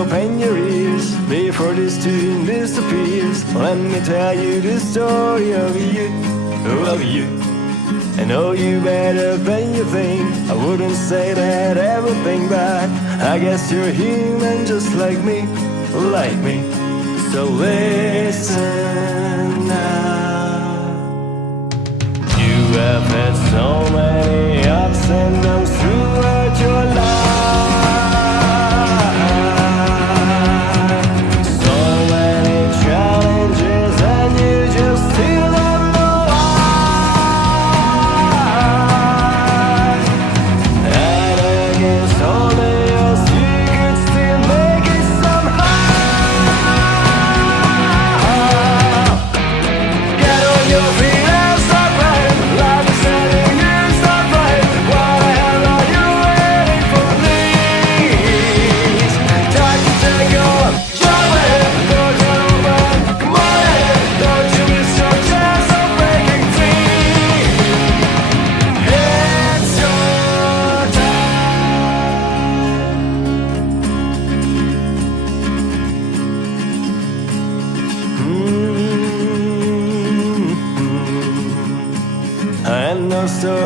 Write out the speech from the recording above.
open your ears before this tune disappears. Let me tell you the story of you, of you. I know you better than you think. I wouldn't say that everything, but I guess you're human just like me, like me. So listen now. You have had so many ups and downs throughout your life, so many challenges, and you just still don't know why. And against all the odds, you could still make it somehow. Get on your feet and start running. Life is telling you start running. What the hell are you waiting for? Please, time to take on. Jump in, don't get over. Come on in, don't you miss your chance of breaking free. It's your time. I know so.